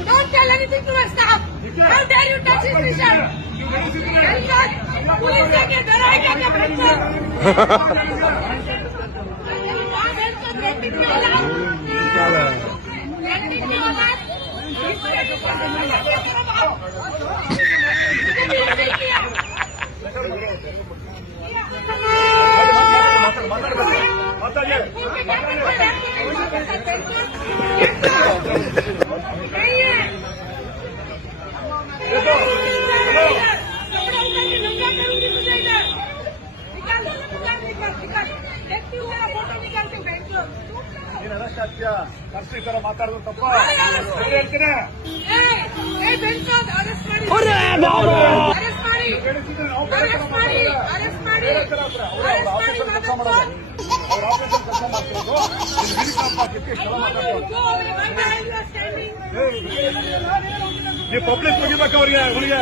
Don't tell anything to our staff. How dare you touch his t-shirt? Police के डराएगा क्या बच्चा? ಕರ್ಸಿಕರ ಮಾತಾಡೋದು ತಪ್ಪ ಹೇಳ್ತೀನಿ. ನೀವು ಪಬ್ಲಿಕ್ ಮುಗಿಬೇಕು ಅವ್ರಿಗೆ ಅವರಿಗೆ